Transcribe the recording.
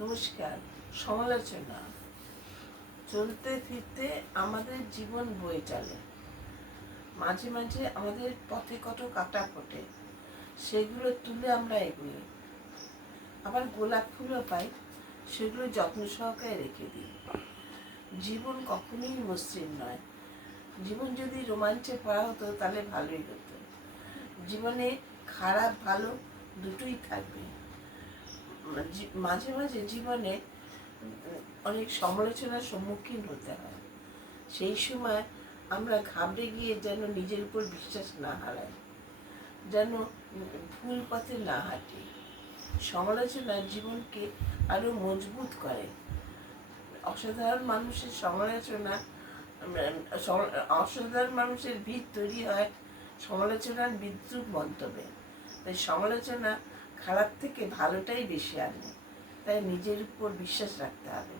নমস্কার। সমালোচনা চলতে ফিরতে আমাদের জীবন বয়ে চলে। মাঝে মাঝে আমাদের পথে কত কাটা ফোটে, সেগুলো তুলে আমরা এগোই। আবার গোলাপ ফুলও পাই, সেগুলো যত্ন সহকারে রেখে দিই। জীবন কখনোই মসৃণ নয়। জীবন যদি রোমাঞ্চে ভরা হতো তাহলে ভালোই হতো। জীবনে খারাপ ভালো দুটোই থাকবে। মাঝে মাঝে জীবনে অনেক সমালোচনার সম্মুখীন হতে হয়। সেই সময় আমরা ঘাবড়ে গিয়ে যেন নিজের উপর বিশ্বাস না হারাই, যেন ভুল পথে না হাঁটি। সমালোচনা জীবনকে আরো মজবুত করে। অসাধারণ মানুষের সমালোচনা অসাধারণ মানুষের ভিত তৈরি হয় সমালোচনার বিদ্রূপ মন্তব্যে। তাই সমালোচনা খারাপ থেকে ভালোটাই বেশি আনে। তাই নিজের উপর বিশ্বাস রাখতে হবে।